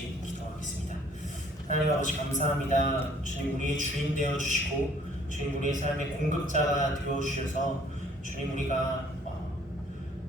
같이 기도하겠습니다. 하나님 아버지 감사합니다. 주님 우리의 주인 되어주시고 주님 우리의 삶의 공급자가 되어주셔서 주님 우리가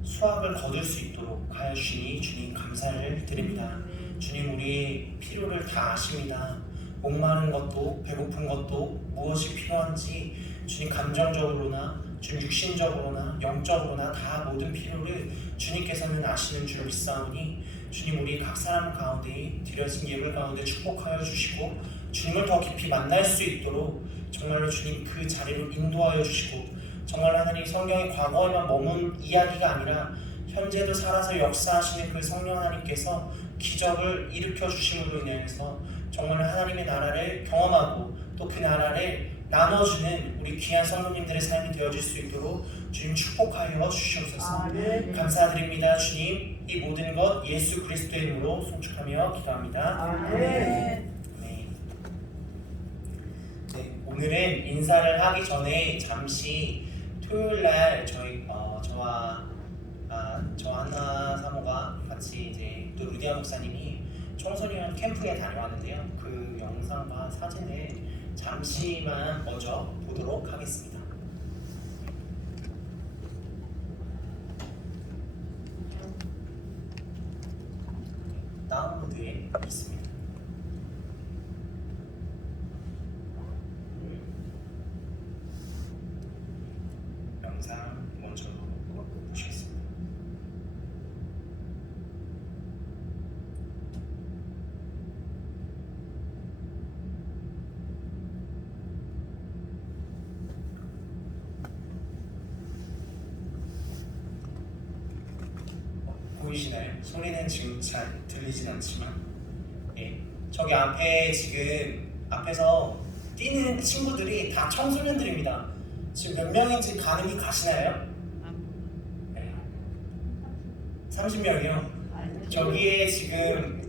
수확을 거둘 수 있도록 하여 주시니 주님 감사를 드립니다. 주님 우리의 필요를 다 아십니다. 목마른 것도 배고픈 것도 무엇이 필요한지 주님 감정적으로나 주님 육신적으로나 영적으로나 다 모든 필요를 주님께서는 아시는 줄 믿사오니 주님 우리 각 사람 가운데 드려진 예물 가운데 축복하여 주시고 주님을 더 깊이 만날 수 있도록 정말로 주님 그 자리로 인도하여 주시고 정말 하나님 성경의 과거에만 머문 이야기가 아니라 현재도 살아서 역사하시는 그 성령 하나님께서 기적을 일으켜 주심으로 인해서 정말 하나님의 나라를 경험하고 또 그 나라를 나눠주는 우리 귀한 성도님들의 삶이 되어질 수 있도록 주님 축복하여 주시옵소서. 감사드립니다. 주님 이 모든 것 예수 그리스도의 이름으로 송축하며 기도합니다. 네. 오늘은 인사를 하기 전에 잠시 토요일날 저와 한나 사모가 같이 이제 또 루디아 목사님이 청소년 캠프에 다녀왔는데요. 그 영상과 사진을 잠시만 먼저 보도록 하겠습니다. 다운로드에 있습니다. 영상 먼저 보시겠습니다. 보이시나요? 소리는 지금 잘 들리진 않지만 저기 앞에 지금 앞에서 뛰는 친구들이 다 청소년들입니다. 지금 몇 명인지 가늠이 가시나요? 30명이요? 저기에 지금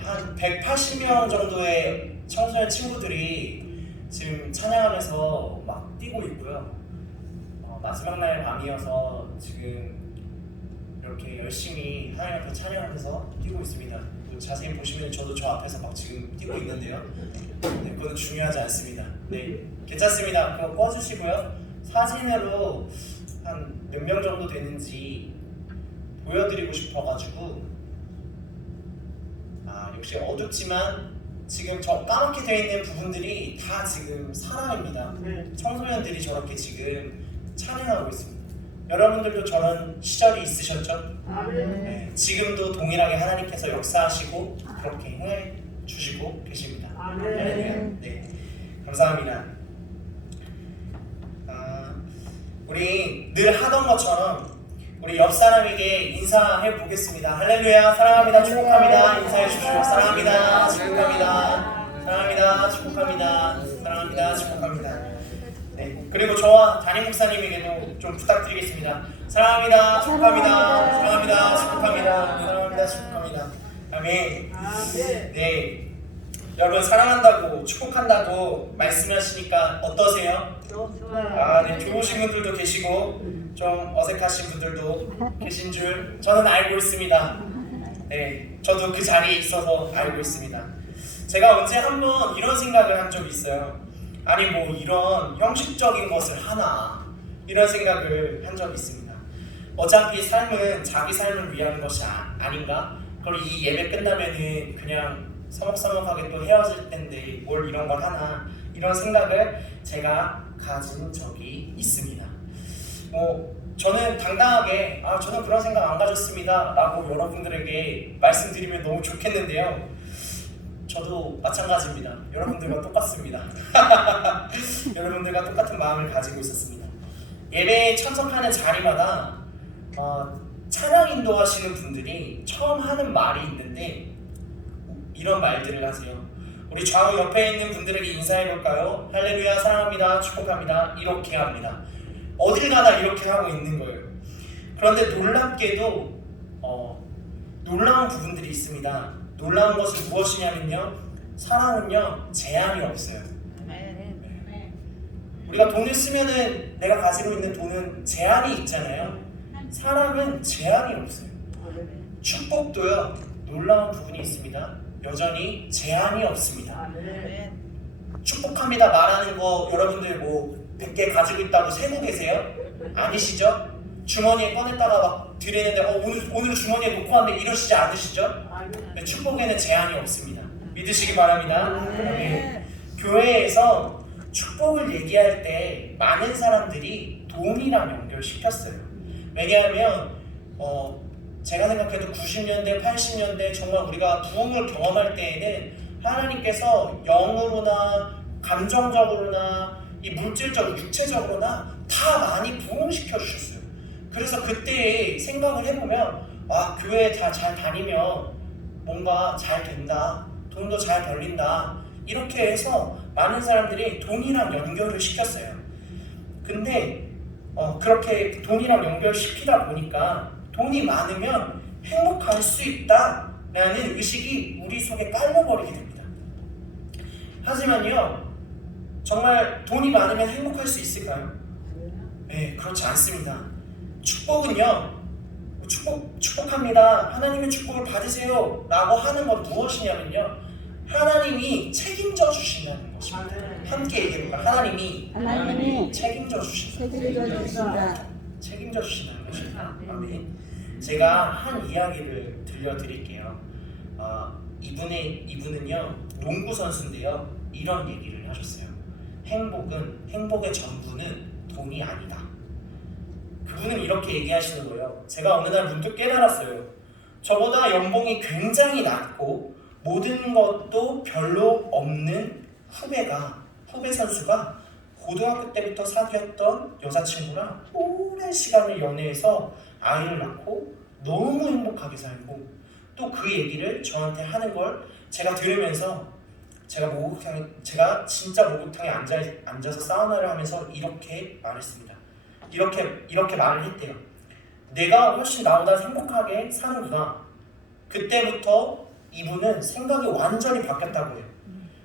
한 180명 정도의 청소년 친구들이 지금 찬양하면서 막 뛰고 있고요. 마지막 날 밤이어서 지금 이렇게 열심히 하나님 앞에 찬양하면서 뛰고 있습니다. 자세히 보시면 저도 저 앞에서 막 지금 뛰고 있는데요. 그건 중요하지 않습니다. 괜찮습니다. 그거 꺼주시고요. 사진으로 한 몇 명 정도 되는지 보여드리고 싶어가지고 역시 어둡지만 지금 저 까맣게 되어 있는 부분들이 다 지금 사람입니다. 청소년들이 저렇게 지금 찬양하고 있습니다. 여러분들도 저런 시절이 있으셨죠? 지금도 동일하게 하나님께서 역사하시고 그렇게 해주시고 계십니다. 감사합니다. 우리 늘 하던 것처럼 우리 옆 사람에게 인사해 보겠습니다. 할렐루야, 사랑합니다, 축복합니다. 인사해 주십시오. 사랑합니다, 축복합니다. 사랑합니다, 축복합니다. 사랑합니다, 축복합니다. 그리고 저와 담임 목사님에게도 좀 부탁드리겠습니다. 사랑합니다, 축복합니다. 사랑합니다, 축복합니다. 사랑합니다, 축복합니다. 아멘. 여러분 사랑한다고 축복한다고 말씀하시니까 어떠세요? 좋으신 분들도 계시고 좀 어색하신 분들도 계신 줄 저는 알고 있습니다. 저도 그 자리에 있어서 알고 있습니다. 제가 언제 한번 이런 생각을 한 적이 있어요. 아니 뭐 이런 형식적인 것을 하나 이런 생각을 한 적이 있습니다. 어차피 삶은 자기 삶을 위한 것이 아닌가? 그리고 이 예배 끝나면은 그냥 서먹서먹하게 또 헤어질 텐데 뭘 이런 걸 하나 이런 생각을 제가 가진 적이 있습니다. 저는 당당하게 저는 그런 생각 안 가졌습니다 라고 여러분들에게 말씀드리면 너무 좋겠는데요. 저도 마찬가지입니다. 여러분들과 똑같습니다. 여러분들과 똑같은 마음을 가지고 있었습니다. 예배에 참석하는 자리마다 찬양 인도하시는 분들이 처음 하는 말이 있는데 이런 말들을 하세요. 우리 좌우 옆에 있는 분들에게 인사해볼까요? 할렐루야, 사랑합니다, 축복합니다. 이렇게 합니다. 어딜 가나 이렇게 하고 있는 거예요. 그런데 놀랍게도 놀라운 부분들이 있습니다. 놀라운 것은 무엇이냐면요, 사랑은요 제한이 없어요. 우리가 돈을 쓰면은 내가 가지고 있는 돈은 제한이 있잖아요. 사랑은 제한이 없어요. 축복도요 놀라운 부분이 있습니다. 여전히 제한이 없습니다. 아멘. 축복합니다 말하는 거 여러분들 뭐 100개 가지고 있다고 세고 계세요? 아니시죠? 주머니에 꺼냈다가 막 드리는데 오늘 주머니에 놓고 왔는데 이러시지 않으시죠? 아멘. 축복에는 제한이 없습니다. 믿으시기 바랍니다. 네. 교회에서 축복을 얘기할 때 많은 사람들이 돈이랑 연결시켰어요. 왜냐하면 제가 생각해도 90년대, 80년대 정말 우리가 부흥을 경험할 때에는 하나님께서 영으로나 감정적으로나 이 물질적, 육체적으로나 다 많이 부흥시켜 주셨어요. 그래서 그때 생각을 해보면 교회 다 잘 다니면 뭔가 잘 된다, 돈도 잘 벌린다 이렇게 해서 많은 사람들이 돈이랑 연결을 시켰어요. 근데 그렇게 돈이랑 연결시키다 보니까 돈이 많으면 행복할 수 있다라는 의식이 우리 속에 깔려버리게 됩니다. 하지만요, 정말 돈이 많으면 행복할 수 있을까요? 네, 그렇지 않습니다. 축복은요, 축복합니다. 하나님의 축복을 받으세요 라고 하는 건 무엇이냐면요, 하나님이 책임져 주신다는 것입니다. 함께 얘기해볼까요? 하나님이 책임져 주신다. 책임져 주신다는 것입니다. 아멘. 제가 한 이야기를 들려드릴게요. 이분은요 농구 선수인데요, 이런 얘기를 하셨어요. 행복의 전부는 돈이 아니다. 그분은 이렇게 얘기하시는 거예요. 제가 어느 날 문득 깨달았어요. 저보다 연봉이 굉장히 낮고 모든 것도 별로 없는 후배 선수가 고등학교 때부터 사귀었던 여자친구랑 오랜 시간을 연애해서 아이를 낳고 너무 행복하게 살고, 또 그 얘기를 저한테 하는 걸 제가 들으면서 제가 진짜 목욕탕에 앉아서 사우나를 하면서 이렇게 말했습니다. 이렇게 말을 했대요. 내가 훨씬 나보다 행복하게 사는구나. 그때부터 이분은 생각이 완전히 바뀌었다고 해요.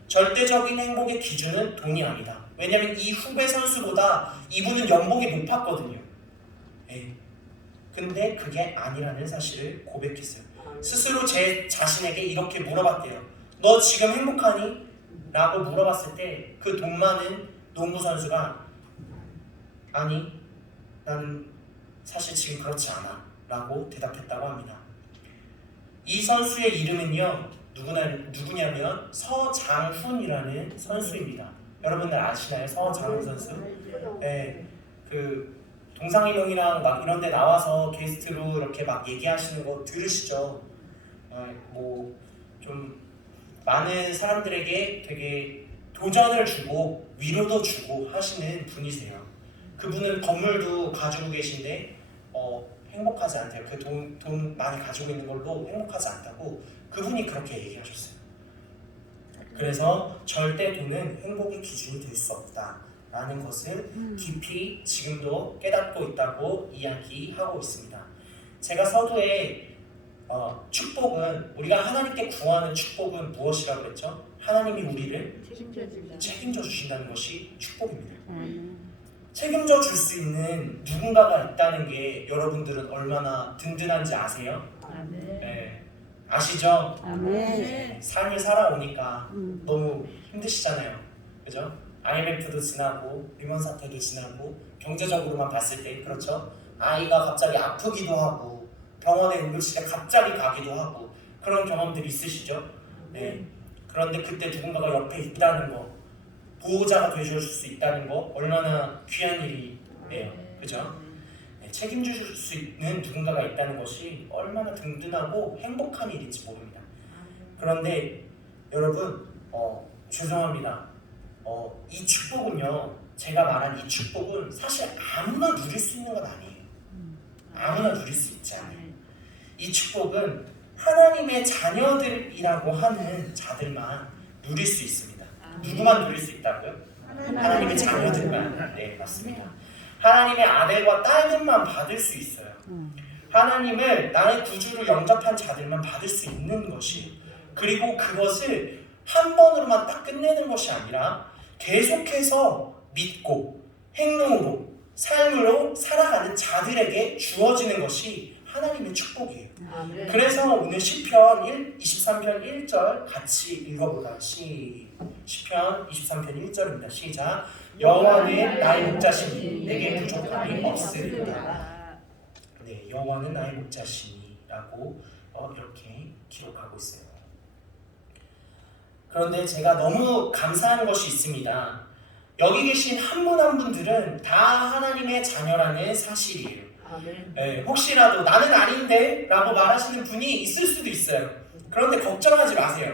절대적인 행복의 기준은 돈이 아니다. 왜냐면 이 후배 선수보다 이분은 연봉이 높았거든요. 네. 근데 그게 아니라는 사실을 고백했어요. 스스로 제 자신에게 이렇게 물어봤대요. 너 지금 행복하니? 라고 물어봤을 때 그 돈 많은 농구 선수가 아니, 나는 사실 지금 그렇지 않아 라고 대답했다고 합니다. 이 선수의 이름은요, 누구냐면 서장훈이라는 선수입니다. 여러분들 아시나요? 서장훈 선수? 네, 그 동상이몽이랑 막 이런 데 나와서 게스트로 이렇게 막 얘기하시는 거 들으시죠? 뭐 좀 많은 사람들에게 되게 도전을 주고 위로도 주고 하시는 분이세요. 그분은 건물도 가지고 계신데 행복하지 않대요. 그 돈 많이 가지고 있는 걸로 행복하지 않다고 그분이 그렇게 얘기하셨어요. 그래서 절대 돈은 행복의 기준이 될 수 없다라는 것을 깊이 지금도 깨닫고 있다고 이야기하고 있습니다. 제가 서두에 축복은, 우리가 하나님께 구하는 축복은 무엇이라고 그랬죠? 하나님이 우리를 책임져 주신다는 것이 축복입니다. 책임져 줄 수 있는 누군가가 있다는 게 여러분들은 얼마나 든든한지 아세요? 네. 아시죠? 아멘. 삶을 살아오니까 너무 힘드시잖아요. 그죠? IMF도 지나고 유명 사태도 지나고 경제적으로만 봤을 때 그렇죠? 아이가 갑자기 아프기도 하고 병원에 응급실에 갑자기 가기도 하고 그런 경험들이 있으시죠? 네. 그런데 그때 누군가가 옆에 있다는 거, 보호자가 되어줄 수 있다는 거 얼마나 귀한 일이에요. 그죠? 네, 책임질 수 있는 누군가가 있다는 것이 얼마나 든든하고 행복한 일인지 모릅니다. 그런데 여러분, 죄송합니다. 이 축복은요, 제가 말한 이 축복은 사실 아무나 누릴 수 있는 건 아니에요. 아무나 누릴 수 있지 않아요. 이 축복은 하나님의 자녀들이라고 하는 자들만 누릴 수 있습니다. 누구만 누릴 수 있다고요? 하나님의 자녀들만. 네, 맞습니다. 하나님의 아들과 딸들만 받을 수 있어요. 하나님을 나의 구주로 영접한 자들만 받을 수 있는 것이, 그리고 그것을 한 번으로만 딱 끝내는 것이 아니라 계속해서 믿고 행동으로 삶으로 살아가는 자들에게 주어지는 것이 하나님의 축복이에요. 그래서 오늘 시편 23편 1절 같이 읽어보자. 시편 23편 1절입니다. 시작. 여호와는 나의 목자시니 내게 부족함이 없으리로다. 네, 여호와는 나의 목자시니라고 이렇게 기록하고 있어요. 그런데 제가 너무 감사한 것이 있습니다. 여기 계신 한 분 한 분들은 다 하나님의 자녀라는 사실이에요. 네, 혹시라도 나는 아닌데 라고 말하시는 분이 있을 수도 있어요. 그런데 걱정하지 마세요.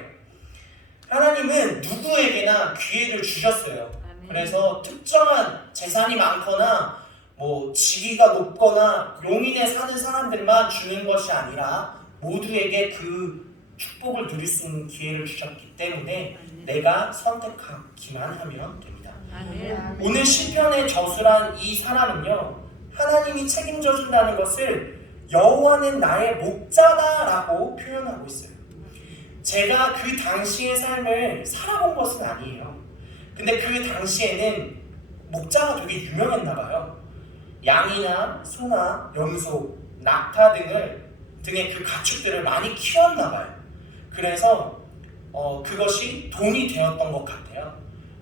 하나님은 누구에게나 기회를 주셨어요. 그래서 특정한 재산이 많거나 뭐 직위가 높거나 용인에 사는 사람들만 주는 것이 아니라 모두에게 그 축복을 누릴 수 있는 기회를 주셨기 때문에 내가 선택하기만 하면 됩니다. 오늘 시편의 저술한 이 사람은요, 하나님이 책임져 준다는 것을 여호와는 나의 목자다라고 표현하고 있어요. 제가 그 당시의 삶을 살아본 것은 아니에요. 근데 그 당시에는 목자가 되게 유명했나 봐요. 양이나 소나 염소, 낙타 등의 그 가축들을 많이 키웠나 봐요. 그래서 그것이 돈이 되었던 것 같아요.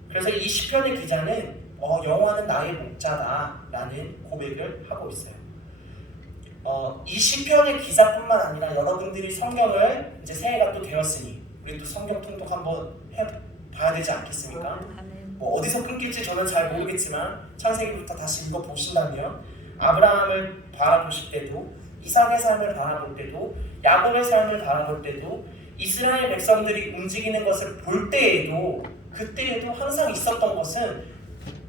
그래서 이 시편의 기자는 여호와는 나의 목자다라는 고백을 하고 있어요. 이 시편의 기자뿐만 아니라 여러분들이 성경을 이제 새해가 또 되었으니 우리 또 성경 통독 한번 해봐야 되지 않겠습니까? 뭐 어디서 끊길지 저는 잘 모르겠지만 창세기부터 다시 읽어 보신다면 아브라함을 바라보실 때도, 이삭의 삶을 바라볼 때도, 야곱의 삶을 바라볼 때도, 이스라엘 백성들이 움직이는 것을 볼 때에도, 그때에도 항상 있었던 것은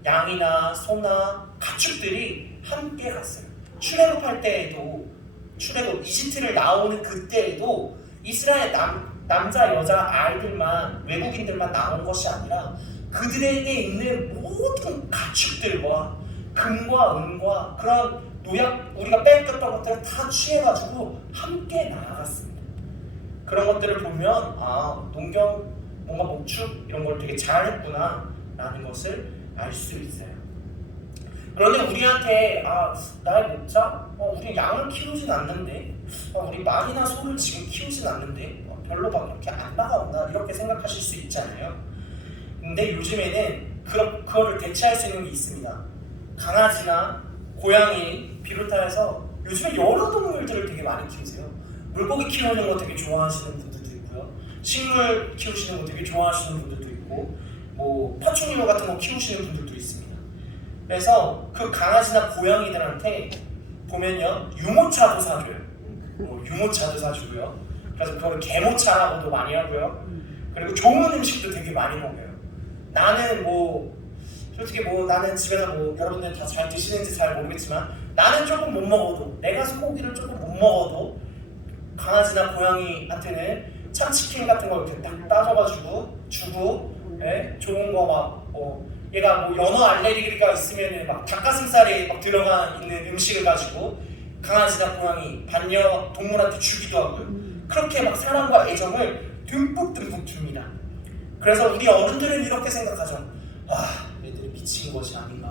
양이나 소나 가축들이 함께 갔어요. 출애굽할 때에도, 출애굽 이집트를 나오는 그때에도 이스라엘 남자 여자 아이들만, 외국인들만 나온 것이 아니라 그들에게 있는 모든 가축들과 금과 은과 그런 노약, 우리가 뺏겼던 것들을 다 취해가지고 함께 나아갔습니다. 그런 것들을 보면 농경, 뭔가 목축 이런 걸 되게 잘했구나 라는 것을 알 수 있어요. 그런데 우리한테 나의 목자? 우리 양을 키우진 않는데, 우리 말이나 소를 지금 키우진 않는데 별로 막 이렇게 안 나가온다 이렇게 생각하실 수 있잖아요. 근데 요즘에는 그거를 대체할 수 있는 게 있습니다. 강아지나 고양이 비롯해서 요즘에 여러 동물들을 되게 많이 키우세요. 물고기 키우는 거 되게 좋아하시는 분들도 있고요. 식물 키우시는 거 되게 좋아하시는 분들도 있고, 뭐 파충류 같은 거 키우시는 분들도 있습니다. 그래서 그 강아지나 고양이들한테 보면요, 유모차도 사줘요. 유모차도 사주고요. 그래서 그걸 개모차라고도 많이 하고요. 그리고 좋은 음식도 되게 많이 먹어요. 나는 솔직히 나는 집에서 여러분들 다 잘 드시는지 잘 모르겠지만 나는 조금 못 먹어도, 내가 소고기를 조금 못 먹어도 강아지나 고양이한테는 참치킨 같은 거 이렇게 딱 따져가지고 주고, 좋은 거 얘가 연어 알레르기가 있으면은 닭가슴살에 들어가 있는 음식을 가지고 강아지나 고양이, 반려 동물한테 주기도 하고요. 그렇게 사랑과 애정을 듬뿍 줍니다. 그래서 우리 어른들은 이렇게 생각하죠. 애들이 미친 것이 아닌가.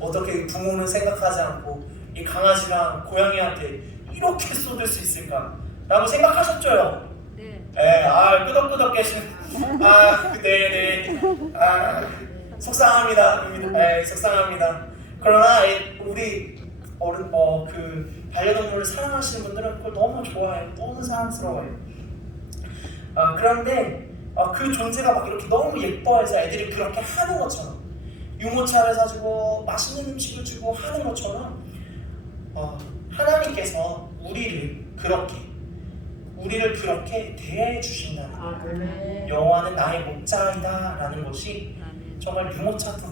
어떻게 부모는 생각하지 않고 이 강아지랑 고양이한테 이렇게 쏟을 수 있을까? 라고 생각하셨죠? 네. 끄덕끄덕 계시는. 네. 속상합니다. 네, 속상합니다. 그러나 우리 어른, 그 반려동물을 사랑하시는 분들은 그걸 너무 좋아해요. 너무 사랑스러워요. 그런데 그 존재가 이렇게 너무 예뻐해서 애들이 그렇게 하는 것처럼, 유모차를 사주고 맛있는 음식을 주고 하는 것처럼 하나님께서 우리를 그렇게 대해 주신다는, 여호와는 나의 목자이다 라는 것이 정말 유모차도,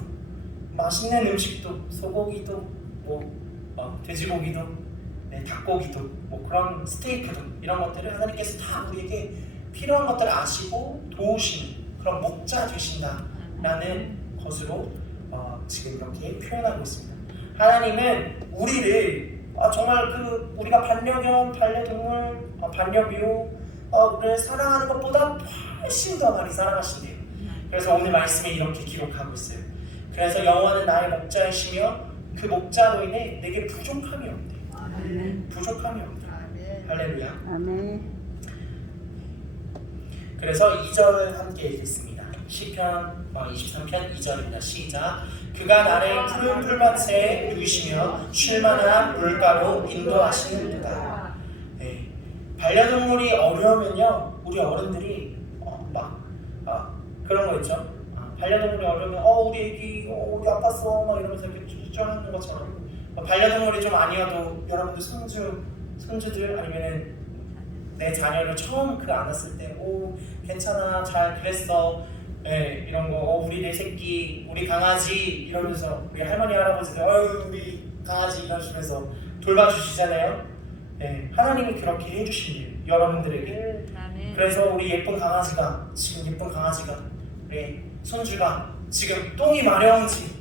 맛있는 음식도, 소고기도, 돼지고기도, 닭고기도, 그런 스테이크도, 이런 것들을 하나님께서 다 우리에게 필요한 것들을 아시고 도우시는 그런 목자 되신다라는 것으로 지금 이렇게 표현하고 있습니다. 하나님은 우리를 정말 우리가 반려견, 반려동물, 반려묘를 사랑하는 것보다 훨씬 더 많이 사랑하신대요. 그래서 오늘 말씀에 이렇게 기록하고 있어요. 그래서 여호와는 나의 목자이시며 그 목자로 인해 내게 부족함이 없대. 부족함이 없대. 할렐루야. 아멘. 그래서 2절을 함께 읽겠습니다. 시편 23편 2절입니다. 시작. 그가 나를 푸른 풀밭에 누이시며 쉴만한 물가로 인도하시는 그다. 네. 반려동물이 어려우면요, 우리 어른들이 그런 거 있죠. 반려동물이 어려우면 우리 애기 어디 아팠어 막 이러면서 이렇게 쭈쭈하는 것처럼, 반려동물이 좀 아니어도 여러분들 손주들 아니면은 내 자녀를 처음 안았을 때 괜찮아 잘 그랬어, 네, 이런 거 우리 내 새끼 우리 강아지 이러면서 우리 할머니 할아버지들 우리 강아지 이런 식으로 돌봐주시잖아요. 네, 하나님이 그렇게 해주신대요 여러분들에게. 그래서 우리 예쁜 강아지가 우리 손주가 지금 똥이 마려운지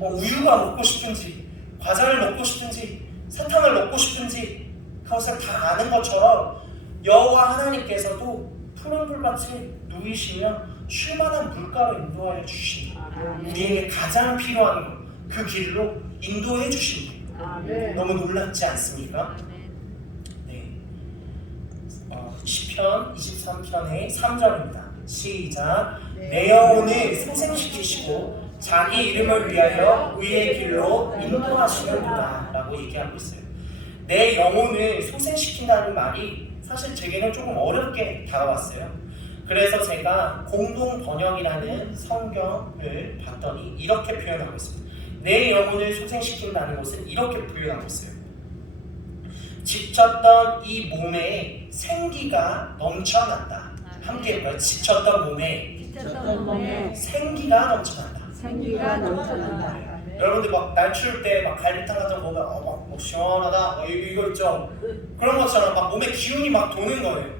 우유가 먹고 싶은지 과자를 먹고 싶은지 사탕을 먹고 싶은지 그것을 다 아는 것처럼 여호와 하나님께서도 푸른 풀밭에 누이시며 쉴만한 물가로 인도하여 주신다. 우리에게 가장 필요한 그 길로 인도해 주신다. 너무 놀랍지 않습니까? 네. 시편 23편의 3절입니다. 시작. 내 영혼을 생생시키시고 자기 이름을 위하여 의의 길로 인도하시는구나 라고 얘기하고 있어요. 내 영혼을 소생시킨다는 말이 사실 제게는 조금 어렵게 다가왔어요. 그래서 제가 공동 번역이라는 성경을 봤더니 이렇게 표현하고 있습니다. 내 영혼을 소생시킨다는 것은 이렇게 표현하고 있어요. 지쳤던 이 몸에 생기가 넘쳐난다. 함께 해봐요. 지쳤던 몸에 생기가 넘쳐난다. 여러분들 날 추울 때 갈비탕 같은 거 먹으면 시원하다 이거 있죠. 그런 것처럼 몸에 기운이 도는 거예요.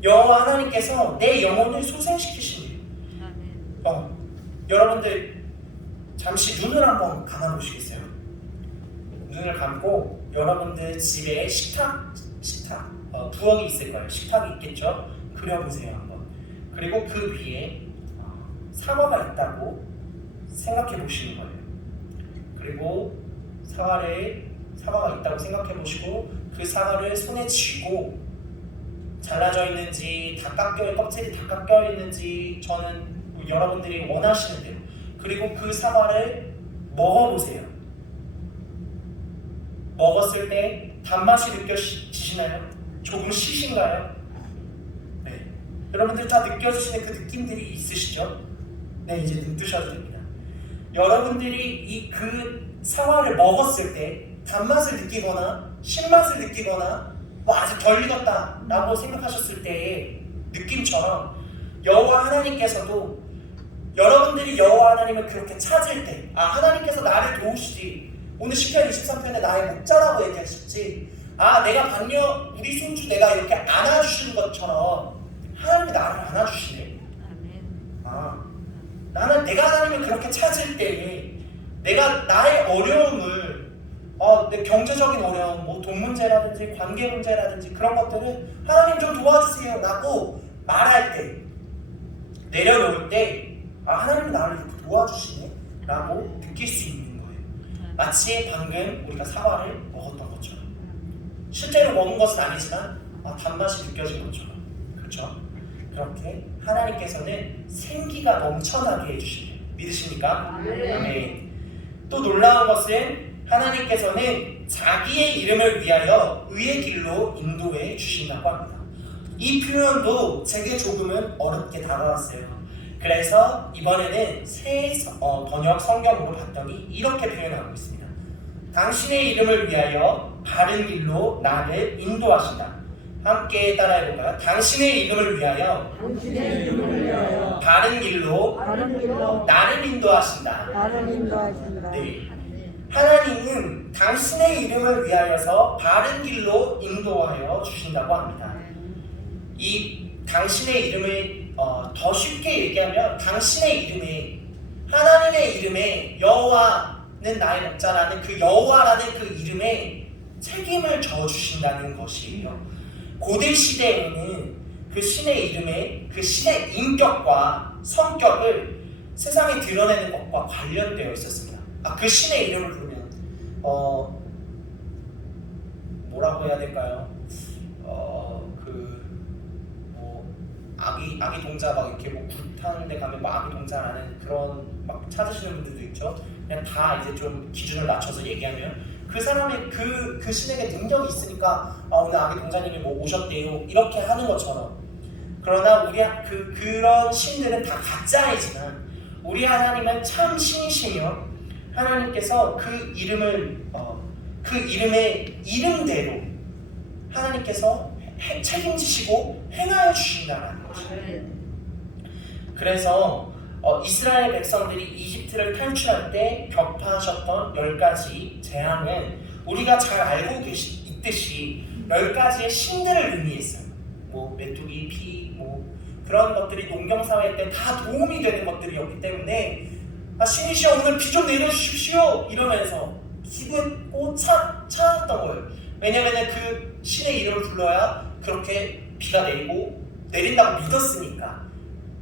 여호와 하나님께서 내 영혼을 소생시키신대요. 여러분들 잠시 눈을 한번 감아 보시겠어요? 눈을 감고 여러분들 집에 식탁 부엌이 있을 거예요. 식탁이 있겠죠? 그려보세요 한번. 그리고 그 위에 사과가 있다고 생각해 보시는 거예요. 그리고 사과가 있다고 생각해 보시고 그 사과를 손에 쥐고 잘라져 있는지 껍질이 다 깎여 있는지 저는 여러분들이 원하시는 대로, 그리고 그 사과를 먹어보세요. 먹었을 때 단맛이 느껴지시나요? 조금 시신가요? 네. 여러분들 다 느껴지시는 그 느낌들이 있으시죠? 네, 이제 눈 뜨셔도 됩니다. 여러분들이 그 사과를 먹었을 때 단맛을 느끼거나 신맛을 느끼거나 아직 덜 익었다 라고 생각하셨을 때의 느낌처럼 여호와 하나님께서도 여러분들이 여호와 하나님을 그렇게 찾을 때 하나님께서 나를 도우시지, 오늘 시편 23편에 나의 목자라고 얘기하셨지, 내가 우리 손주 내가 이렇게 안아주시는 것처럼 하나님이 나를 안아주시네. 나는 내가 하나님을 그렇게 찾을 때에 내가 나의 어려움을 내 경제적인 어려움, 돈 문제라든지 관계 문제라든지 그런 것들을 하나님 좀 도와주세요 라고 말할 때, 내려놓을 때 하나님이 나를 이렇게 도와주시네 라고 느낄 수 있는 거예요. 마치 방금 우리가 사과를 먹었던 것처럼, 실제로 먹은 것은 아니지만 단맛이 느껴진 것처럼, 그렇죠? 그렇게 하나님께서는 생기가 넘쳐나게 해주시네요. 믿으십니까? 아멘. 또 놀라운 것은 하나님께서는 자기의 이름을 위하여 의의 길로 인도해 주신다고 합니다. 이 표현도 제게 조금은 어렵게 다가왔어요. 그래서 이번에는 새 번역 성경으로 봤더니 이렇게 표현하고 있습니다. 당신의 이름을 위하여 바른 길로 나를 인도하신다. 함께 따라해볼까요? 당신의 이름을 위하여 바른 길로 나를 인도하신다. 네. 하나님은 당신의 이름을 위하여서 바른 길로 인도하여 주신다고 합니다. 이 당신의 이름을 더 쉽게 얘기하면 당신의 이름에, 하나님의 이름에 여호와는 나의 목자라는 그 여호와라는 그 이름에 책임을 져주신다는 것이에요. 고대 시대에는 그 신의 이름에 그 신의 인격과 성격을 세상에 드러내는 것과 관련되어 있었습니다. 그 신의 이름을 부르면 뭐라고 해야 될까요? 아기 동자 막 이렇게 뭐 굿하는 데 가면 뭐 아기 동자라는 그런 막 찾으시는 분들도 있죠. 그냥 다 이제 좀 기준을 낮춰서 얘기하면 그 사람의 그 신에게 능력이 있으니까 오늘 아기 동자님이 뭐 오셨대요 이렇게 하는 것처럼, 그러나 우리 그런 신들은 다 가짜이지만 우리 하나님은 참 신이시며 하나님께서 그 이름의 이름대로 하나님께서 책임지시고 행하여 주신다는 거죠. 그래서 이스라엘 백성들이 이집트를 탈출할 때 격파하셨던 10가지 재앙은 우리가 잘 알고 있듯이 10가지의 신들을 의미했어요. 뭐 메뚜기, 피, 뭐 그런 것들이 농경사회 때 다 도움이 되는 것들이었기 때문에 신이시여 오늘 비 좀 내려주십시오 이러면서 기도했고 찾았던 거예요. 왜냐면 그 신의 이름을 불러야 그렇게 비가 내린다고 믿었으니까.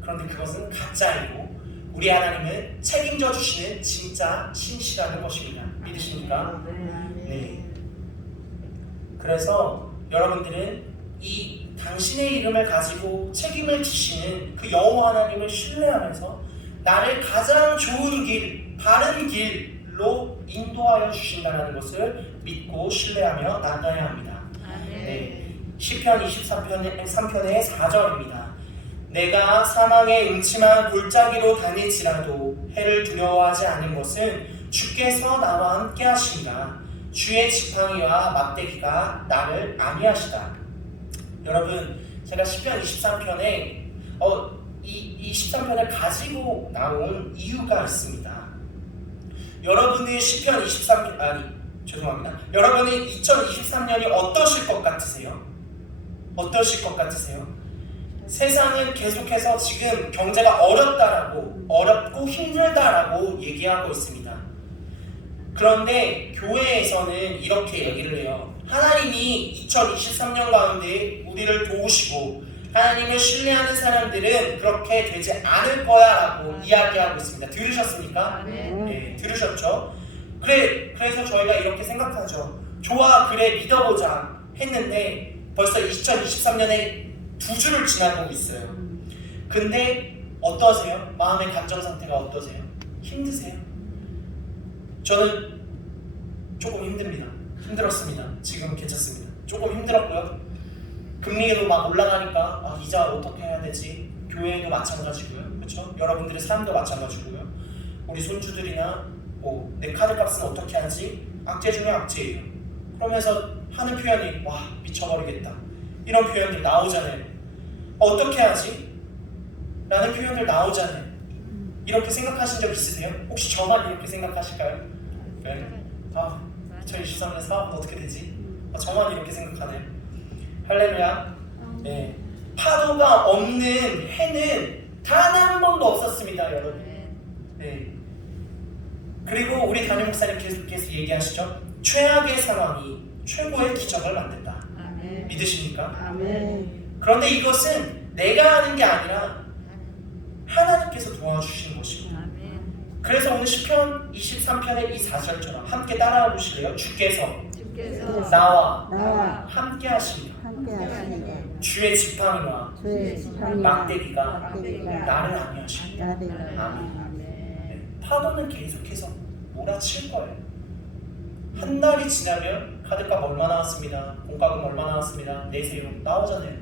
그런데 그것은 가짜이고 우리 하나님은 책임져 주시는 진짜 신이시라는 것입니다. 믿으십니까? 네. 그래서 여러분들은 이 당신의 이름을 가지고 책임을 지시는 그 여호와 하나님을 신뢰하면서 나를 가장 좋은 길, 바른 길로 인도하여 주신다는 것을 믿고 신뢰하며 나가야 합니다. 네. 시편 23편의 4절입니다. 내가 사망의 음침한 골짜기로 다닐지라도 해를 두려워하지 않은 것은 주께서 나와 함께 하시니라. 주의 지팡이와 막대기가 나를 안위하시다. 여러분, 제가 시편 23편에 이 13편을 가지고 나온 이유가 있습니다. 여러분의 시편 23편 여러분의 2023년이 어떠실 것 같으세요? 어떠실 것 같으세요? 세상은 계속해서 지금 경제가 어렵고 힘들다라고 얘기하고 있습니다. 그런데 교회에서는 이렇게 얘기를 해요. 하나님이 2023년 가운데 우리를 도우시고 하나님을 신뢰하는 사람들은 그렇게 되지 않을 거야 라고 이야기하고 있습니다. 들으셨습니까? 네, 들으셨죠? 그래서 저희가 이렇게 생각하죠. 좋아, 그래, 믿어보자 했는데 벌써 2023년에 2주를 지나고 있어요. 근데 어떠세요? 마음의 감정 상태가 어떠세요? 힘드세요? 저는 조금 힘들었습니다. 지금 괜찮습니다. 조금 힘들었고요. 금리도 막 올라가니까 이자 어떻게 해야 되지? 교회도 마찬가지고요. 그렇죠? 여러분들의 삶도 마찬가지고요. 우리 손주들이나 내 카드값은 어떻게 하지? 악재 중에 악재예요. 그러면서 하는 표현이 와 미쳐버리겠다 이런 표현들 나오잖아요. 어떻게 하지? 라는 표현들 나오잖아요. 이렇게 생각하신 적 있으세요? 혹시 저만 이렇게 생각하실까요? 네. 2023년 사업은 어떻게 되지? 저만 이렇게 생각하네요. 할렐루야. 네. 파도가 없는 해는 단 한 번도 없었습니다, 여러분. 네. 그리고 우리 담임 목사님 계속해서 얘기하시죠. 최악의 상황이 최고의 기적을 만든다. 아멘. 믿으십니까? 아멘. 그런데 이것은 내가 하는 게 아니라 하나님께서 도와주시는 것입니다. 아멘. 그래서 오늘 시편 23편의 이 4절처럼 함께 따라와 보실래요? 주께서 나와 함께 하시며 주의 지팡이와 막대기가 나를 안위하시며. 아멘. 파도는 계속해서 몰아칠 거예요. 한 달이 지나면 카드값 얼마 나왔습니다. 공과금 얼마 나왔습니다. 내세요. 나오잖아요.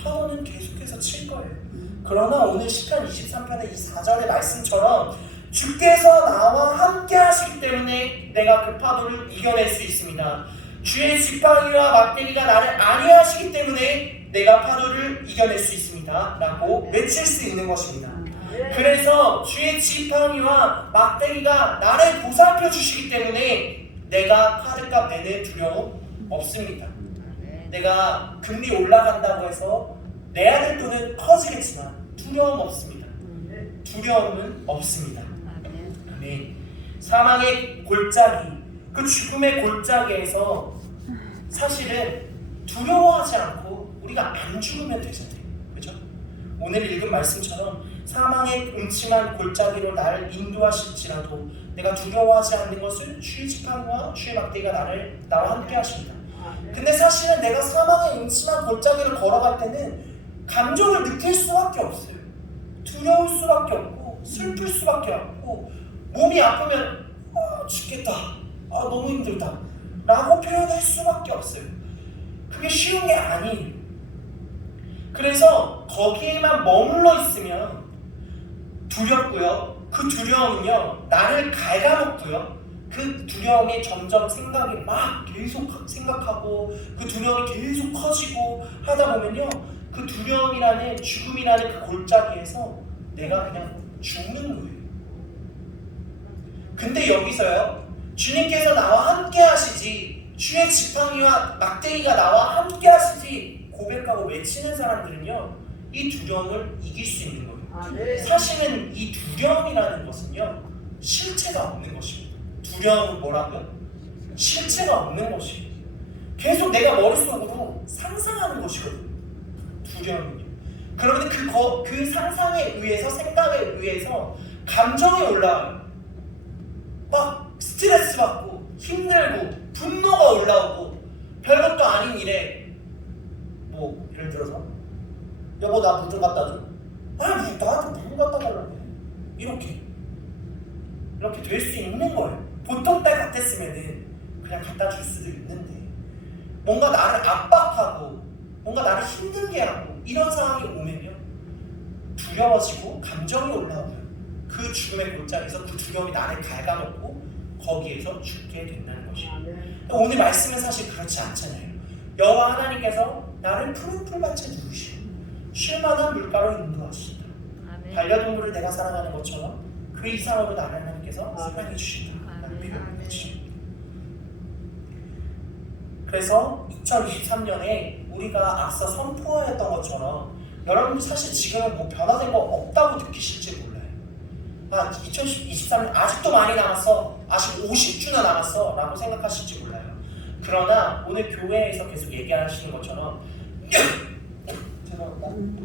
파도는 계속해서 칠 거예요. 그러나 오늘 시편 23편의 이 4절의 말씀처럼 주께서 나와 함께 하시기 때문에 내가 그 파도를 이겨낼 수 있습니다. 주의 지팡이와 막대기가 나를 안위하시기 때문에 내가 파도를 이겨낼 수 있습니다. 라고 외칠 수 있는 것입니다. 그래서 주의 지팡이와 막대기가 나를 보살펴 주시기 때문에 내가 카드값 내는 두려움 없습니다. 내가 금리 올라간다고 해서 내야 될 돈은 커지겠지만 두려움 없습니다. 두려움은 없습니다. 아멘. 사망의 골짜기, 그 죽음의 골짜기에서 사실은 두려워하지 않고 우리가 안 죽으면 되잖아요. 그죠? 오늘 읽은 말씀처럼 사망의 음침한 골짜기로 나를 인도하실지라도 내가 두려워하지 않는 것은 주의 지팡이와 주의 막대기가 나와 함께 하십니다. 근데 사실은 내가 사망의 음침한 골짜기를 걸어갈 때는 감정을 느낄 수밖에 없어요. 두려울 수밖에 없고 슬플 수밖에 없고 몸이 아프면 죽겠다, 너무 힘들다 라고 표현할 수밖에 없어요. 그게 쉬운 게 아니에요. 그래서 거기에만 머물러 있으면 두렵고요. 그 두려움은요 나를 갉아먹고요. 그 두려움에 점점 생각이 막 계속 생각하고 그 두려움이 계속 커지고 하다 보면요 그 두려움이라는 죽음이라는 그 골짜기에서 내가 그냥 죽는 거예요. 근데 여기서요 주님께서 나와 함께 하시지, 주의 지팡이와 막대기가 나와 함께 하시지 고백하고 외치는 사람들은요 이 두려움을 이길 수 있는 거예요. 사실은 이 두려움이라는 것은요 실체가 없는 것입니다. 두려움은 뭐라고요? 실체가 없는 것이에요. 계속 내가 머릿속으로 상상하는 것이거든요. 두려움은요. 그런데 그 상상에 의해서, 생각에 의해서 감정이 올라와요. 막 스트레스 받고 힘들고 분노가 올라오고 별것도 아닌 일에 뭐 예를 들어서 여보 나 물 좀 갖다 줘. 나한테 물 갖다 달라고 해. 이렇게 될 수 있는 거예요. 보통 때 같았으면은 그냥 갖다 줄 수도 있는데 뭔가 나를 압박하고 뭔가 나를 힘들게 하고 이런 상황이 오면요 두려워지고 감정이 올라오고요. 그 죽음의 골짜기에서 그 두려움이 나를 갉아먹고 거기에서 죽게 된다는 것이에요. 오늘 말씀은 사실 그렇지 않잖아요. 여호와 하나님께서 나를 푸른 풀밭에 누우시고 쉴만한 물가로 인도하신다. 반려동물을 내가 사랑하는 것처럼 그 이상으로 나를 하나님께서 사랑해 주신다라는 표현인 것입니다. 그래서 2023년에 우리가 앞서 선포하였던 것처럼 여러분 사실 지금은 뭐 변화된 거 없다고 느끼실지 몰라요. 2023년 아직도 많이 남았어, 아직 50주나 남았어 라고 생각하실지 몰라요. 그러나 오늘 교회에서 계속 얘기하시는 것처럼 죄송합니다.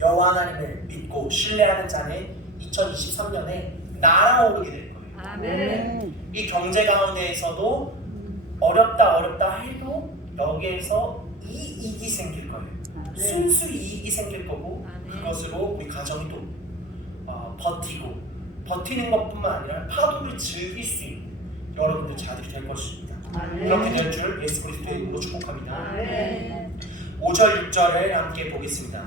여호와 하나님을 믿고 신뢰하는 자는 2023년에 날아오르게 될 거예요. 아멘. 이 경제 가운데에서도 어렵다 해도 여기에서 이익이 생길 거예요. 순수 이익이 생길 거고 그것으로 우리 가정이 또 버티는 것뿐만 아니라 파도를 즐길 수 있는 여러분들 자들이 될 것입니다. 그렇게 될 줄 예수 그리스도의 이름으로 축복합니다. 5절 6절을 함께 보겠습니다.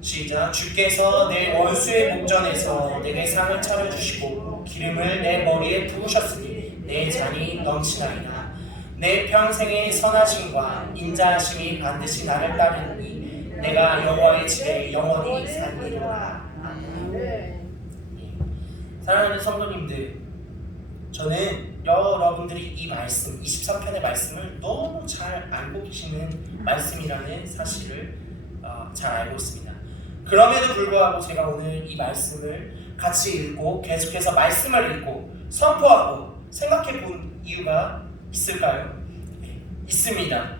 시작. 주께서 내 원수의 목전에서 내게 상을 차려주시고 기름을 내 머리에 부으셨으니 내 잔이 넘치나이다. 내 평생의 선하심과 인자하심이 반드시 나를 따르니 내가 여호와의 집에 영원히 살리로다. 사랑하는 성도님들, 저는 여러분들이 이 말씀, 23편의 말씀을 너무 잘 알고 계시는 말씀이라는 사실을 잘 알고 있습니다. 그럼에도 불구하고 제가 오늘 이 말씀을 같이 읽고 계속해서 말씀을 읽고 선포하고 생각해 본 이유가 있을까요? 네, 있습니다.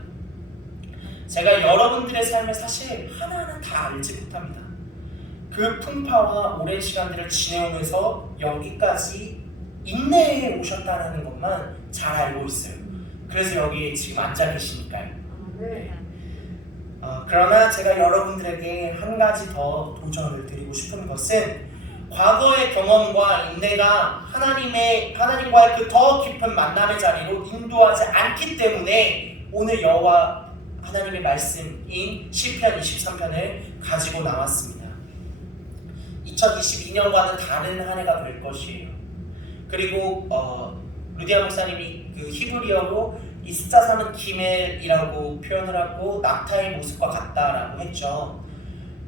제가 여러분들의 삶을 사실 하나하나 다 알지 못합니다. 그 풍파와 오랜 시간들을 지내오면서 여기까지 인내해 오셨다는 것만 잘 알고 있어요. 그래서 여기에 지금 앉아 계시니까요. 네. 그러나 제가 여러분들에게 한 가지 더 도전을 드리고 싶은 것은 과거의 경험과 인내가 하나님과의 그 더 깊은 만남의 자리로 인도하지 않기 때문에 오늘 여호와 하나님의 말씀인 시편 23편을 가지고 나왔습니다. 2022년과는 다른 한 해가 될 것이에요. 그리고 루디아 목사님이 그 히브리어로 이 숫자 3은 기멜이라고 표현을 하고 낙타의 모습과 같다라고 했죠.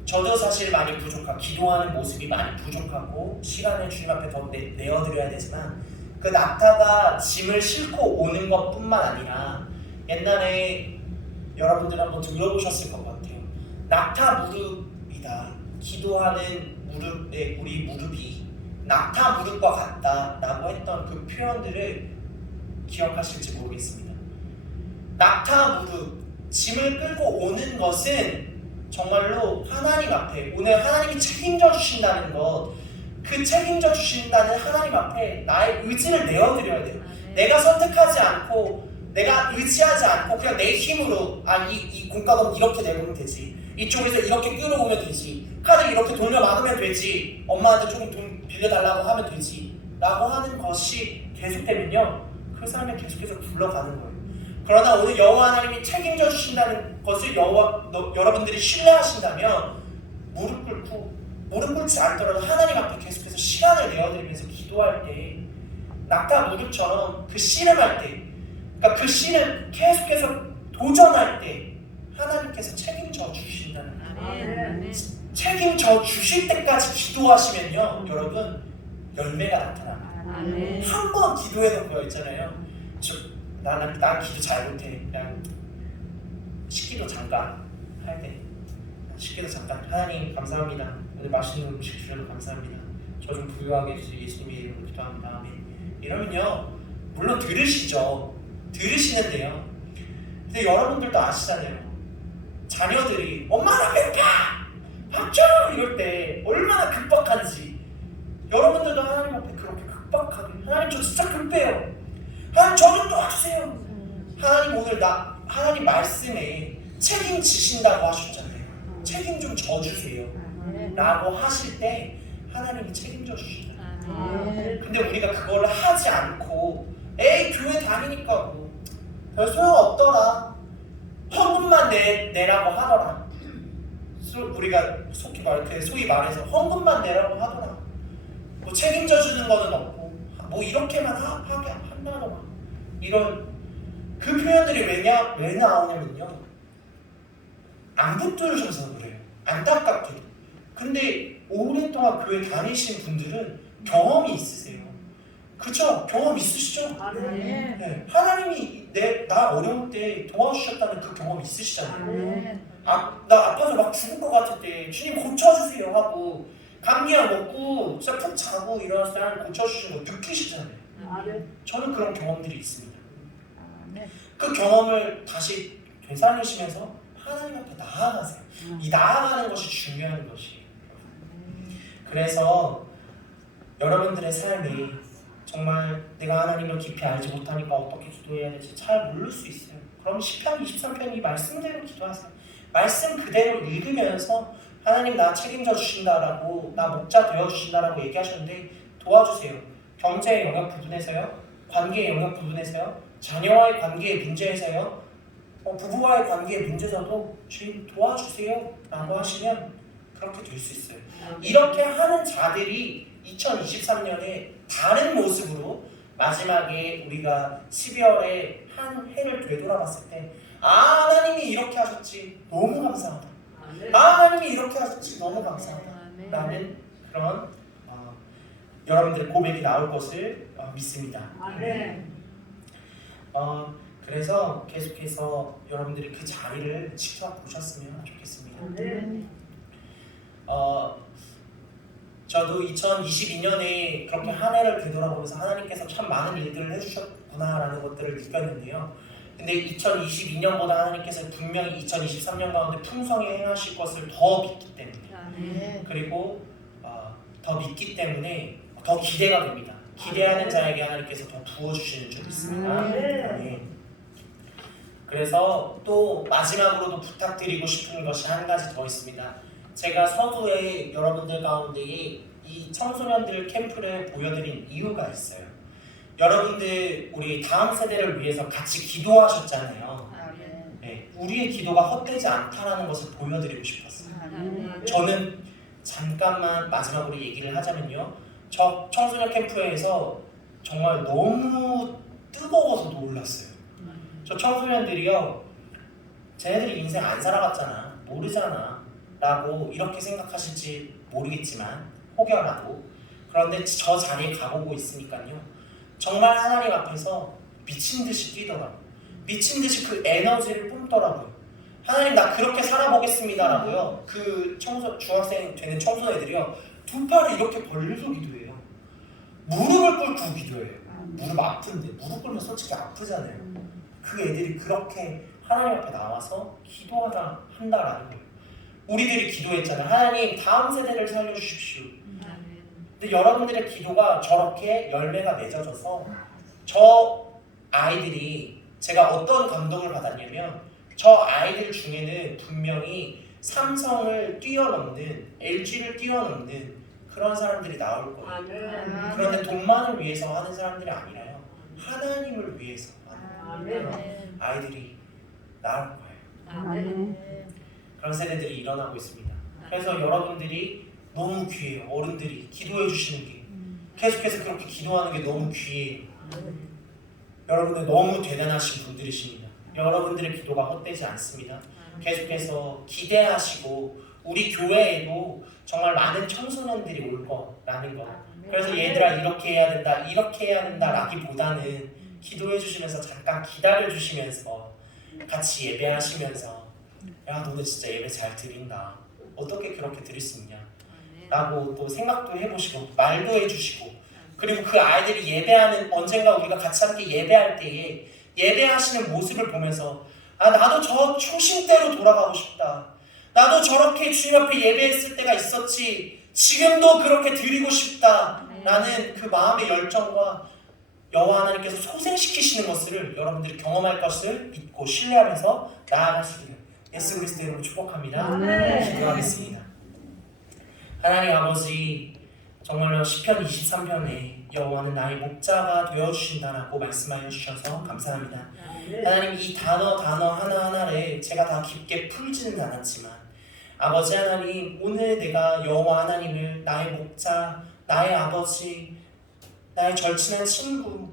저도 사실 많이 기도하는 모습이 많이 부족하고 시간을 주님 앞에 더 내어드려야 되지만 그 낙타가 짐을 싣고 오는 것뿐만 아니라 옛날에 여러분들 한번 들어보셨을 것 같아요. 낙타 무릎이다. 기도하는 무릎에 우리 무릎이 낙타 무릎과 같다라고 했던 그 표현들을 기억하실지 모르겠습니다. 낙타 무릎, 짐을 끌고 오는 것은 정말로 하나님 앞에 오늘 하나님이 책임져 주신다는 것, 그 책임져 주신다는 하나님 앞에 나의 의지를 내어드려야 돼요. 내가 선택하지 않고 내가 의지하지 않고 그냥 내 힘으로 이 공과금 이렇게 내보면 되지 이쪽에서 이렇게 끌어오면 되지. 카드 이렇게 돌려 막으면 되지. 엄마한테 조금 돈 빌려달라고 하면 되지. 라고 하는 것이 계속되면요, 그 사람이 계속해서 굴러가는 거예요. 그러나 오늘 여호와 하나님이 책임져 주신다는 것을 여러분들이 신뢰하신다면 무릎 꿇지 않더라도 하나님 앞에 계속해서 시간을 내어드리면서 기도할 때, 아까 무릎처럼 그 씨름할 때, 그러니까 그 씨를 계속해서 도전할 때 하나님께서 책임져 주신다는 거예요. 책임져 주실 때까지 기도하시면요, 여러분, 열매가 나타납니다. 한 번 기도해놓은 거 있잖아요. 난 기도 잘 못해. 그냥 식기도 잠깐 할 때, 식기도 잠깐, 하나님 감사합니다. 오늘 맛있는 음식 주셔서 감사합니다. 저 좀 부유하게 해주세요. 예수님의 이름으로 기도합니다. 아멘. 이러면요, 물론 들으시는데요. 근데 여러분들도 아시잖아요. 자녀들이 엄마 나 배고파! 밥 줘! 이럴 때 얼마나 급박한지. 여러분들도 하나님 앞에 그렇게 급박하게, 하나님 저 진짜 급해요. 하나님 저 좀 도와주세요. 하나님 오늘 하나님 말씀에 책임지신다고 하셨잖아요. 책임 좀 져주세요 라고 하실 때 하나님이 책임져 주신다. 근데 우리가 그걸 하지 않고 에이 교회 다니니까 뭐 별 소용없더라, 헌금만 내라고 하더라, 우리가 소위 말해서 헌금만 내라고 하더라, 뭐 책임져 주는 거는 없고 뭐 이렇게만 하게 한다더라, 이런 그 표현들이 왜 나오냐면요, 안 붙들으셔서 그래요. 안타깝게도. 근데 오랫동안 교회 다니신 분들은 경험이 있으세요. 그쵸? 경험 있으시죠? 네. 하나님이 나 어려울 때 도와주셨다는 그 경험 있으시잖아요. 나 아파서 막 죽을 것 같을 때 주님 고쳐주세요 하고 감기약 먹고 진짜 푹 자고 일어났을 때 하나님 고쳐주시는 거 느끼시잖아요. 저는 그런 경험들이 있습니다. 그 경험을 다시 되살리시면서 하나님 앞에 나아가세요. 이 나아가는 것이 중요한 것이에요. 그래서 여러분들의 삶이 정말 내가 하나님을 깊이 알지 못하니까 어떻게 기도해야 될지 잘 모를 수 있어요. 그럼 10편, 23편 이 말씀대로 기도하세요. 말씀 그대로 읽으면서 하나님 나 책임져 주신다라고, 나 목자 되어 주신다라고 얘기하셨는데 도와주세요. 경제의 영역 부분에서요, 관계의 영역 부분에서요, 자녀와의 관계의 문제에서요, 부부와의 관계의 문제에서도 주님 도와주세요 라고 하시면 그렇게 될 수 있어요. 이렇게 하는 자들이 2023년에 다른 모습으로 마지막에 우리가 12월에 한 해를 되돌아봤을 때 하나님이 이렇게 하셨지 너무 감사하다, 하나님이 이렇게 하셨지 너무 감사하다 라는 그런 여러분들의 고백이 나올 것을 믿습니다. 그래서 계속해서 여러분들이 그 자리를 지켜보셨으면 좋겠습니다. 저도 2022년에 그렇게 한 해를 되돌아보면서 하나님께서 참 많은 일들을 해주셨구나라는 것들을 느꼈는데요. 근데 2022년보다 하나님께서 분명히 2023년 가운데 풍성히 행하실 것을 더 믿기 때문에, 그리고 더 믿기 때문에 더 기대가 됩니다. 기대하는 자에게 하나님께서 더 부어주시는 줄 믿습니다. 그래서 또 마지막으로도 부탁드리고 싶은 것이 한 가지 더 있습니다. 제가 서두에 여러분들 가운데 이 청소년들 캠프를 보여드린 이유가 있어요. 여러분들 우리 다음 세대를 위해서 같이 기도하셨잖아요. 네, 우리의 기도가 헛되지 않다라는 것을 보여드리고 싶었어요. 저는 잠깐만 마지막으로 얘기를 하자면요, 저 청소년 캠프에서 정말 너무 뜨거워서 놀랐어요. 저 청소년들이요, 쟤네들이 인생 안 살아봤잖아, 모르잖아 라고 이렇게 생각하실지 모르겠지만 혹여라도, 그런데 저 자리에 가보고 있으니까요, 정말 하나님 앞에서 미친듯이 뛰더라고요. 미친듯이 그 에너지를 뿜더라고요. 하나님 나 그렇게 살아보겠습니다 라고요. 그 중학생 되는 청소년들이요, 두 팔을 이렇게 벌려서 기도해요. 무릎을 꿇고 기도해요. 무릎 아픈데, 무릎 꿇으면 솔직히 아프잖아요. 그 애들이 그렇게 하나님 앞에 나와서 한다라는 거예요. 우리들이 기도했잖아요. 하나님 다음 세대를 살려주십시오. 근데 여러분들의 기도가 저렇게 열매가 맺어져서 저 아이들이, 제가 어떤 감동을 받았냐면 저 아이들 중에는 분명히 삼성을 뛰어넘는, LG를 뛰어넘는 그런 사람들이 나올 거예요. 그런데 돈만을 위해서 하는 사람들이 아니라요, 하나님을 위해서 하는 그런 아이들이 나올 거예요. 그런 세대들이 일어나고 있습니다. 그래서 여러분들이 너무 귀해요. 어른들이 기도해 주시는 게, 계속해서 그렇게 기도하는 게 너무 귀해요. 여러분들 너무 대단하신 분들이십니다. 여러분들의 기도가 헛되지 않습니다. 계속해서 기대하시고 우리 교회에도 정말 많은 청소년들이 올 거라는 거. 그래서 얘들아 이렇게 해야 된다, 이렇게 해야 된다 라기보다는 기도해 주시면서 잠깐 기다려 주시면서 같이 예배하시면서, 야 너네 진짜 예배 잘 드린다, 어떻게 그렇게 드릴 수 있냐 라고 또 생각도 해보시고 말도 해주시고, 그리고 그 아이들이 예배하는, 언젠가 우리가 같이 함께 예배할 때에 예배하시는 모습을 보면서 아 나도 저 초심대로 돌아가고 싶다, 나도 저렇게 주님 앞에 예배했을 때가 있었지, 지금도 그렇게 드리고 싶다 라는 그 마음의 열정과 여호와 하나님께서 소생시키시는 것을 여러분들이 경험할 것을 믿고 신뢰하면서 나아가시기를 예수 그리스도 이름으로 축복합니다. 기도하겠습니다. 하나님 아버지, 정말로 시편 23편에 여호와는 나의 목자가 되어주신다라고 말씀하여 주셔서 감사합니다. 하나님, 이 단어 하나하나를 제가 다 깊게 풀지는 않았지만 아버지 하나님, 오늘 내가 여호와 하나님을 나의 목자, 나의 아버지, 나의 절친한 친구라고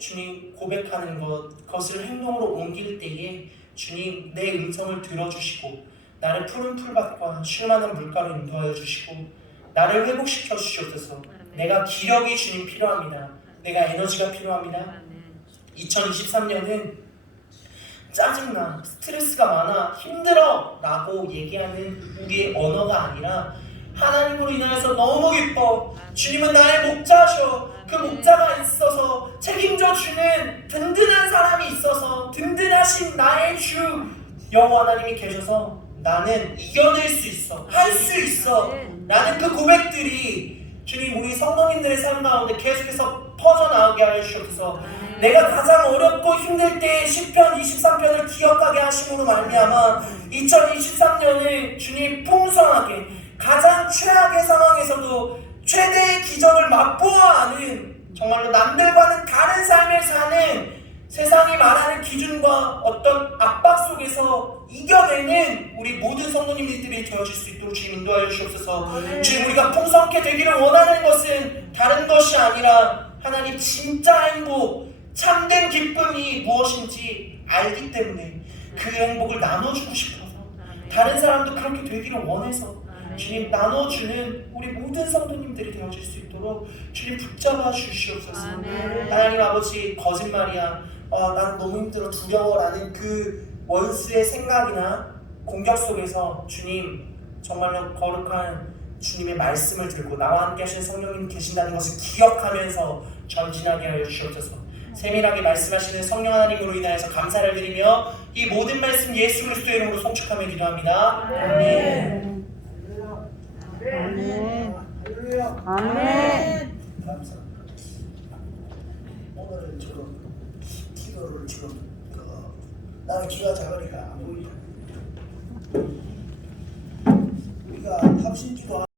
주님 고백하는 그것을 행동으로 옮길 때에 주님 내 음성을 들어주시고 나를 푸른 풀밭과 쉴만한 물가로 인도하여 주시고 나를 회복시켜 주시옵소서. 내가 기력이 주님 필요합니다. 내가 에너지가 필요합니다. 2023년은 짜증나, 스트레스가 많아, 힘들어 라고 얘기하는 우리의 언어가 아니라 하나님으로 인하여서 너무 기뻐, 주님은 나의 목자셔, 그 목자가 있어서 책임져 주는 든든한 사람이 있어서, 든든하신 나의 주 여호와 하나님이 계셔서 나는 이겨낼 수 있어, 할 수 있어 라는 그 고백들이 주님 우리 성도님들의 삶 가운데 계속해서 퍼져나오게 하여 주셔서, 내가 가장 어렵고 힘들 때 시편 23편을 기억하게 하심으로 말미암아 2023년을 주님 풍성하게, 가장 최악의 상황에서도 최대의 기적을 맛보아 하는, 정말로 남들과는 다른 삶을 사는, 세상이 말하는 기준과 어떤 압박 속에서 이겨내는 우리 모든 성도님들이 되어질 수 있도록 주님 인도하여 주시옵소서. 주님, 우리가 풍성케 되기를 원하는 것은 다른 것이 아니라 하나님 진짜 행복, 참된 기쁨이 무엇인지 알기 때문에 그 행복을 나눠주고 싶어서, 다른 사람도 그렇게 되기를 원해서 주님 나눠주는 우리 모든 성도님들이 되어질 수 있도록 주님 붙잡아 주시옵소서. 하나님 아버지, 거짓말이야, 나는 너무 힘들어, 두려워라는 그 원수의 생각이나 공격 속에서 주님 정말로 거룩한 주님의 말씀을 들고 나와 함께 하신 성령님 계신다는 것을 기억하면서 전진하게 하여 주시옵소서. 세밀하게 말씀하시는 성령 하나님으로 인하여서 감사를 드리며 이 모든 말씀 예수 그리스도의 이름으로 송축하며 기도합니다. 아멘. 아멘. 아멘. 감사합니다. 오늘은 지금 기도를 지금 나는 귀가 작으니까 안 보이죠. 우리가 합심기도